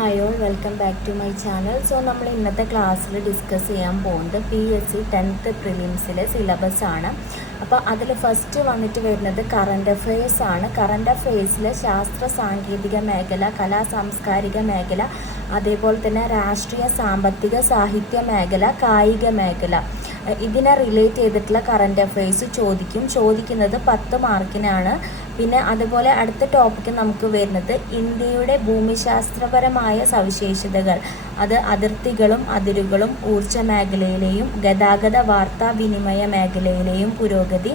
Hi welcome back to my channel so നമ്മൾ ഇന്നത്തെ ക്ലാസ്സിൽ ഡിസ്കസ് ചെയ്യാൻ പോകുന്നത് പി എസ് സി ടെൻത്ത് പ്രിലിംസിലെ സിലബസ് ആണ്. അപ്പോൾ അതിൽ ഫസ്റ്റ് വന്നിട്ട് വരുന്നത് കറണ്ട് അഫയേഴ്സ് ആണ്. കറണ്ട് അഫയേഴ്സിൽ ശാസ്ത്ര സാങ്കേതിക മേഖല കലാ സാംസ്കാരിക മേഖല അതേപോലെ തന്നെ രാഷ്ട്രീയ സാമ്പത്തിക സാഹിത്യ മേഖല കായിക മേഖല. ഇതിനെ റിലേറ്റ് ചെയ്തിട്ടുള്ള കറണ്ട് അഫയേഴ്സ് ചോദിക്കും. ചോദിക്കുന്നത് പത്ത് മാർക്കിനാണ് പിന്നെ അതുപോലെ അടുത്ത ടോപ്പിക്ക് നമുക്ക് വരുന്നത് ഇന്ത്യയുടെ ഭൂമിശാസ്ത്രപരമായ സവിശേഷതകൾ. അത് അതിർത്തികളും അതിരുകളും ഊർജ മേഖലയിലെയും ഗതാഗത വാർത്താവിനിമയ മേഖലയിലെയും പുരോഗതി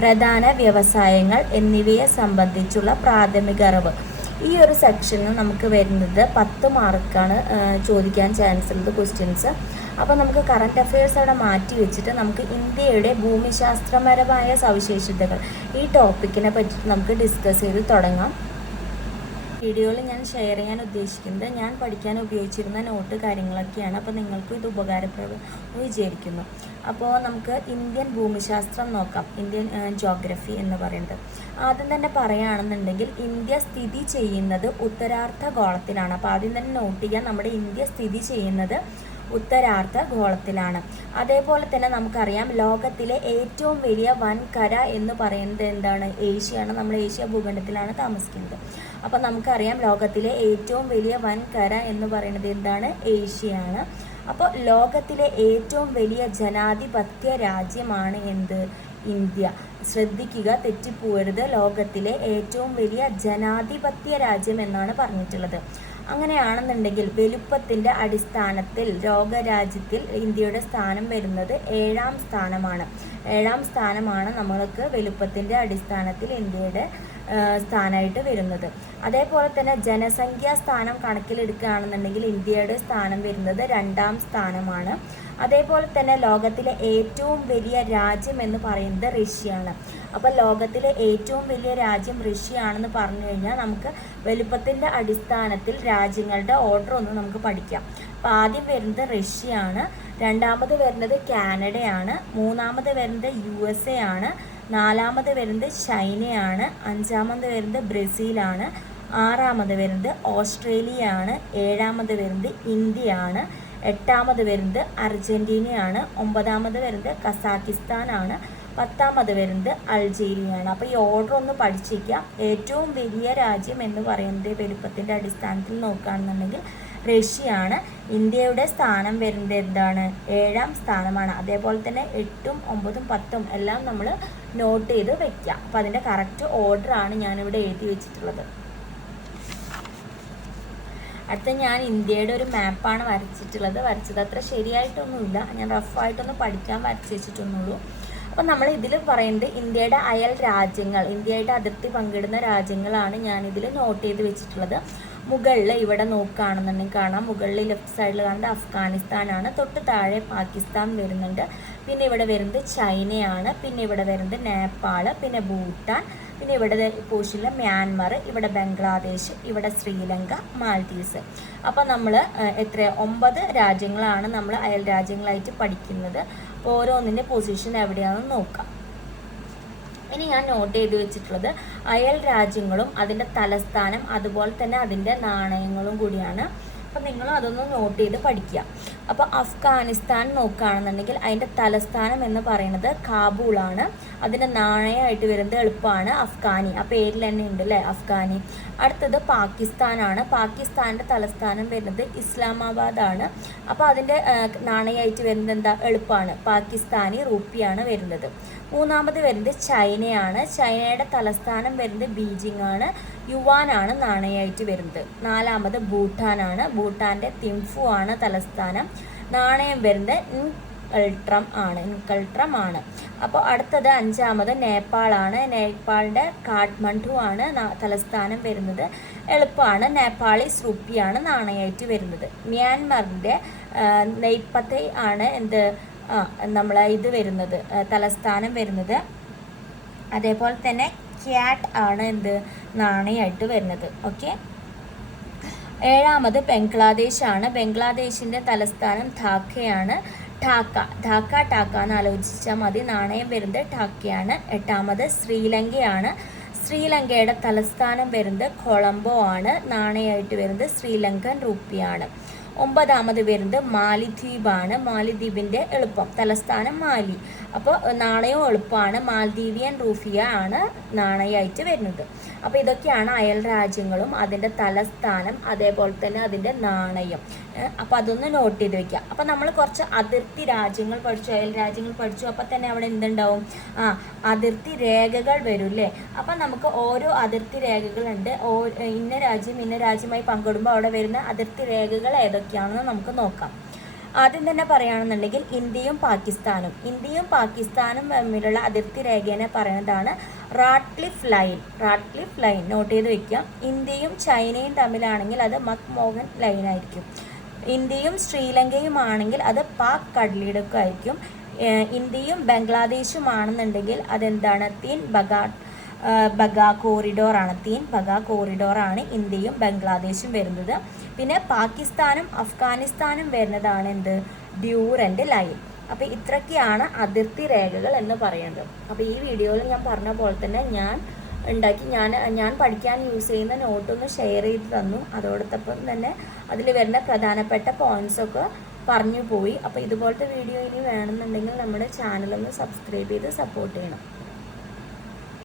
പ്രധാന വ്യവസായങ്ങൾ എന്നിവയെ സംബന്ധിച്ചുള്ള പ്രാഥമിക അറിവ്. ഈ ഒരു സെക്ഷനിൽ നമുക്ക് വരുന്നത് പത്ത് മാർക്കാണ് ചോദിക്കാൻ ചാൻസ് ഉള്ളത് ക്വസ്റ്റ്യൻസ് അപ്പോൾ നമുക്ക് കറണ്ട് അഫയേഴ്സ് അവിടെ മാറ്റി വെച്ചിട്ട് നമുക്ക് ഇന്ത്യയുടെ ഭൂമിശാസ്ത്രപരമായ സവിശേഷതകൾ ഈ ടോപ്പിക്കിനെ പറ്റിയിട്ട് നമുക്ക് ഡിസ്കസ് ചെയ്ത് തുടങ്ങാം. വീഡിയോയിൽ ഞാൻ ഷെയർ ചെയ്യാൻ ഉദ്ദേശിക്കുന്നത് ഞാൻ പഠിക്കാൻ ഉപയോഗിച്ചിരുന്ന നോട്ട് കാര്യങ്ങളൊക്കെയാണ്. അപ്പോൾ നിങ്ങൾക്കും ഇത് ഉപകാരപ്രദം വിചാരിക്കുന്നു. അപ്പോൾ നമുക്ക് ഇന്ത്യൻ ഭൂമിശാസ്ത്രം നോക്കാം. ഇന്ത്യൻ ജോഗ്രഫി എന്ന് പറയുന്നത്. ആദ്യം തന്നെ പറയുകയാണെന്നുണ്ടെങ്കിൽ ഇന്ത്യ സ്ഥിതി ചെയ്യുന്നത് ഉത്തരാർത്ഥ ഗോളത്തിലാണ്. അപ്പോൾ ആദ്യം തന്നെ നോട്ട് ചെയ്യാൻ നമ്മുടെ ഇന്ത്യ സ്ഥിതി ചെയ്യുന്നത് ഉത്തരാർത്ഥ ഗോളത്തിലാണ്. അതേപോലെ തന്നെ നമുക്കറിയാം ലോകത്തിലെ ഏറ്റവും വലിയ വൻകര എന്ന് പറയുന്നത് എന്താണ്? ഏഷ്യയാണ് നമ്മൾ ഏഷ്യ ഭൂഖണ്ഡത്തിലാണ് താമസിക്കുന്നത്. അപ്പോൾ നമുക്കറിയാം ലോകത്തിലെ ഏറ്റവും വലിയ വൻകര എന്ന് പറയുന്നത് എന്താണ്? ഏഷ്യയാണ് അപ്പോൾ ലോകത്തിലെ ഏറ്റവും വലിയ ജനാധിപത്യ രാജ്യമാണ് എന്ത്? ഇന്ത്യ. ശ്രദ്ധിക്കുക തെറ്റിപ്പോരുത് ലോകത്തിലെ ഏറ്റവും വലിയ ജനാധിപത്യ രാജ്യം എന്നാണ് പറഞ്ഞിട്ടുള്ളത്. അങ്ങനെയാണെന്നുണ്ടെങ്കിൽ വലുപ്പത്തിന്റെ അടിസ്ഥാനത്തിൽ ലോകരാജ്യത്തിൽ ഇന്ത്യയുടെ സ്ഥാനം വരുന്നത് ഏഴാം സ്ഥാനമാണ്. ഏഴാം സ്ഥാനമാണ് നമ്മൾക്ക് വലുപ്പത്തിന്റെ അടിസ്ഥാനത്തിൽ ഇന്ത്യയുടെ സ്ഥാനമായിട്ട് വരുന്നത്. അതേപോലെ തന്നെ ജനസംഖ്യാ സ്ഥാനം കണക്കിലെടുക്കുകയാണെന്നുണ്ടെങ്കിൽ ഇന്ത്യയുടെ സ്ഥാനം വരുന്നത് രണ്ടാം സ്ഥാനമാണ്. അതേപോലെ തന്നെ ലോകത്തിലെ ഏറ്റവും വലിയ രാജ്യം എന്ന് പറയുന്നത് റഷ്യയാണ്. അപ്പോൾ ലോകത്തിലെ ഏറ്റവും വലിയ രാജ്യം റഷ്യയാണെന്ന് പറഞ്ഞു കഴിഞ്ഞാൽ നമുക്ക് വലുപ്പത്തിന്റെ അടിസ്ഥാനത്തിൽ രാജ്യങ്ങളുടെ ഓർഡർ ഒന്ന് നമുക്ക് പഠിക്കാം. അപ്പോൾ ആദ്യം വരുന്നത് റഷ്യയാണ്. രണ്ടാമത് വരുന്നത് കാനഡയാണ്. മൂന്നാമത് വരുന്നത് യു എസ് എ ആണ്. നാലാമത് വരുന്നത് ചൈനയാണ് അഞ്ചാമത് വരുന്നത് ബ്രസീലാണ് ആറാമത് വരുന്നത് ഓസ്ട്രേലിയ ആണ് ഏഴാമത് വരുന്നത് ഇന്ത്യയാണ് എട്ടാമത് വരുന്നത് അർജന്റീനയാണ് ഒമ്പതാമത് വരുന്നത് കസാക്കിസ്ഥാനാണ് പത്താമത് വരുന്നത് അൾജീരിയയാണ്. അപ്പോൾ ഈ ഓർഡർ ഒന്ന് പഠിച്ചിരിക്കുക. ഏറ്റവും വലിയ രാജ്യം എന്ന് പറയുന്നത് വലുപ്പത്തിന്റെ അടിസ്ഥാനത്തിൽ നോക്കുകയാണെന്നുണ്ടെങ്കിൽ റഷ്യയാണ്. ഇന്ത്യയുടെ സ്ഥാനം വരുന്നത് എന്താണ് ഏഴാം സ്ഥാനമാണ്. അതേപോലെ തന്നെ എട്ടും ഒമ്പതും പത്തും എല്ലാം നമ്മൾ നോട്ട് ചെയ്ത് വെക്കുക അപ്പോൾ അതിന്റെ കറക്റ്റ് ഓർഡറാണ് ഞാനിവിടെ എഴുതി വെച്ചിട്ടുള്ളത്. അടുത്ത ഞാൻ ഇന്ത്യയുടെ ഒരു മാപ്പാണ് വരച്ചിട്ടുള്ളത്. വരച്ചത് അത്ര ശരിയായിട്ടൊന്നുമില്ല. ഞാൻ റഫായിട്ടൊന്ന് പഠിക്കാൻ വരച്ച് വെച്ചിട്ടൊന്നുള്ളൂ. അപ്പം നമ്മൾ ഇതിൽ പറയുന്നത് ഇന്ത്യയുടെ അയൽ രാജ്യങ്ങൾ ഇന്ത്യയുടെ അതിർത്തി പങ്കിടുന്ന രാജ്യങ്ങളാണ് ഞാൻ ഇതിൽ നോട്ട് ചെയ്ത് വെച്ചിട്ടുള്ളത്. മുകളിൽ ഇവിടെ നോക്കുകയാണെന്നുണ്ടെങ്കിൽ കാണാം. മുകളിൽ ലെഫ്റ്റ് സൈഡിൽ കാണുന്നത് അഫ്ഗാനിസ്ഥാനാണ്. തൊട്ട് താഴെ പാകിസ്ഥാൻ വരുന്നുണ്ട്. പിന്നെ ഇവിടെ വരുന്നത് ചൈനയാണ്. പിന്നെ ഇവിടെ വരുന്നത് നേപ്പാൾ പിന്നെ ഭൂട്ടാൻ. പിന്നെ ഇവിടെ പോഷനിൽ മ്യാൻമർ. ഇവിടെ ബംഗ്ലാദേശ്. ഇവിടെ ശ്രീലങ്ക മാൽദീവ്സ് അപ്പോൾ നമ്മൾ എത്ര ഒമ്പത് രാജ്യങ്ങളാണ് നമ്മൾ അയൽ രാജ്യങ്ങളായിട്ട് പഠിക്കുന്നത്. ഓരോന്നിന്റെ പൊസിഷൻ എവിടെയാണെന്ന് നോക്കാം. ഇനി ഞാൻ നോട്ട് ചെയ്ത് വെച്ചിട്ടുള്ളത് അയൽ രാജ്യങ്ങളും അതിന്റെ തലസ്ഥാനം അതുപോലെ തന്നെ അതിന്റെ നാണയങ്ങളും കൂടിയാണ്. അപ്പം നിങ്ങൾ അതൊന്ന് നോട്ട് ചെയ്ത് പഠിക്കുക. അപ്പോൾ അഫ്ഗാനിസ്ഥാൻ നോക്കുകയാണെന്നുണ്ടെങ്കിൽ അതിന്റെ തലസ്ഥാനം എന്ന് പറയുന്നത് കാബൂളാണ്. അതിന്റെ നാണയമായിട്ട് വരുന്നത് എളുപ്പമാണ് അഫ്ഗാനി. ആ പേരിൽ തന്നെ ഉണ്ട് അല്ലേ അഫ്ഗാനി. അടുത്തത് പാകിസ്ഥാനാണ്. പാകിസ്ഥാന്റെ തലസ്ഥാനം വരുന്നത് ഇസ്ലാമാബാദ് ആണ് അപ്പോൾ അതിന്റെ നാണയമായിട്ട് വരുന്നത് എന്താ? എളുപ്പമാണ്. പാകിസ്ഥാനി റുപ്പിയാണ് വരുന്നത്. മൂന്നാമത് വരുന്നത് ചൈനയാണ്. ചൈനയുടെ തലസ്ഥാനം വരുന്നത് ബീജിംഗ് ആണ്. യുവാനാണ് നാണയമായിട്ട് വരുന്നത്. നാലാമത് ഭൂട്ടാനാണ്. ഭൂട്ടാന്റെ തിംഫു ആണ് തലസ്ഥാനം. നാണയം വരുന്നത് ഇൻകൾട്രം ആണ്. ഇൻകൾട്രം ആണ്. അപ്പോൾ അടുത്തത് അഞ്ചാമത് നേപ്പാളാണ്. നേപ്പാളിന്റെ കാഠ്മണ്ഡു ആണ് തലസ്ഥാനം വരുന്നത്. എളുപ്പമാണ്. നേപ്പാളീസ് റുപ്പിയാണ് നാണയമായിട്ട് വരുന്നത്. മ്യാൻമറിന്റെ നെയ്പത്തെ ആണ് എന്ത് നമ്മളെ ഇത് വരുന്നത് തലസ്ഥാനം വരുന്നത്. അതേപോലെ തന്നെ ക്യാറ്റ് ആണ് എന്ത്? നാണയമായിട്ട് വരുന്നത്. ഓക്കെ ഏഴാമത് ആണ്. ബംഗ്ലാദേശിന്റെ തലസ്ഥാനം ധാക്കയാണ്. ഠാക്ക ധാക്ക ടാക്ക എന്ന് ആലോചിച്ചാൽ മതി. നാണയം വരുന്നത് ഠാക്കയാണ് എട്ടാമത് ശ്രീലങ്കയാണ്. ശ്രീലങ്കയുടെ തലസ്ഥാനം വരുന്നത് കൊളംബോ ആണ്. നാണയമായിട്ട് വരുന്നത് ശ്രീലങ്കൻ റുപ്പിയാണ്. ഒമ്പതാമത് വരുന്നത് മാലിദ്വീപാണ്. മാലിദ്വീപിന്റെ എളുപ്പം തലസ്ഥാനം മാലി. അപ്പോൾ നാണയവും എളുപ്പമാണ്. മാൽദീവിയൻ റൂഫിയ ആണ് നാണയമായിട്ട് വരുന്നത്. അപ്പോൾ ഇതൊക്കെയാണ് അയൽ രാജ്യങ്ങളും അതിന്റെ തലസ്ഥാനം അതേപോലെ തന്നെ അതിന്റെ നാണയം. അപ്പോൾ അതൊന്ന് നോട്ട് ചെയ്ത് വെക്കുക അപ്പോൾ നമ്മൾ കുറച്ച് അതിർത്തി രാജ്യങ്ങൾ പഠിച്ചു അയൽ രാജ്യങ്ങൾ പഠിച്ചു. അപ്പോൾ തന്നെ അവിടെ എന്തുണ്ടാവും? ആ അതിർത്തി രേഖകൾ വരും അല്ലേ അപ്പോൾ നമുക്ക് ഓരോ അതിർത്തി രേഖകളുണ്ട്. ഓ ഇന്ന രാജ്യം ഇന്ന രാജ്യമായി പങ്കിടുമ്പോൾ അവിടെ വരുന്ന അതിർത്തി രേഖകൾ ഏതൊക്കെയാണെന്ന് നമുക്ക് നോക്കാം. ആദ്യം തന്നെ പറയുകയാണെന്നുണ്ടെങ്കിൽ ഇന്ത്യയും പാകിസ്ഥാനും. ഇന്ത്യയും പാകിസ്ഥാനും തമ്മിലുള്ള അതിർത്തി രേഖേനെ പറയുന്നതാണ് Radcliffe line. Radcliffe line note ചെയ്ത് വെക്കുക. ഇന്ത്യയും ചൈനയും തമ്മിലാണെങ്കിൽ അത് മക്മോഹൻ ലൈൻ ആയിരിക്കും. ഇന്ത്യയും ശ്രീലങ്കയും ആണെങ്കിൽ അത് പാക് കഡ്ലിഡൊക്കെ ആയിരിക്കും. ഇന്ത്യയും ബംഗ്ലാദേശും ആണെന്നുണ്ടെങ്കിൽ അതെന്താണ്? തീൻ ബഗാ ബഗാ കോറിഡോറാണ് തീൻ ബഗാ കോറിഡോറാണ് ഇന്ത്യയും ബംഗ്ലാദേശും വരുന്നത്. പിന്നെ പാകിസ്ഥാനും അഫ്ഗാനിസ്ഥാനും വരുന്നതാണ് എന്ത് ഡ്യൂറന്റ് ലൈൻ. അപ്പോൾ ഇത്രയ്ക്കാണ് അതിർത്തി രേഖകൾ എന്ന് പറയുന്നത്. അപ്പോൾ ഈ വീഡിയോയിൽ ഞാൻ പറഞ്ഞ പോലെ തന്നെ ഞാൻ ഉണ്ടാക്കി ഞാൻ ഞാൻ പഠിക്കാൻ യൂസ് ചെയ്യുന്ന നോട്ടൊന്ന് ഷെയർ ചെയ്ത് തന്നു. അതോടൊപ്പം തന്നെ അതിൽ വരുന്ന പ്രധാനപ്പെട്ട പോയിന്റ്സ് ഒക്കെ പറഞ്ഞു പോയി. അപ്പോൾ ഇതുപോലത്തെ വീഡിയോ ഇനി വേണമെന്നുണ്ടെങ്കിൽ നമ്മുടെ ചാനലൊന്ന് സബ്സ്ക്രൈബ് ചെയ്ത് സപ്പോർട്ട് ചെയ്യണം.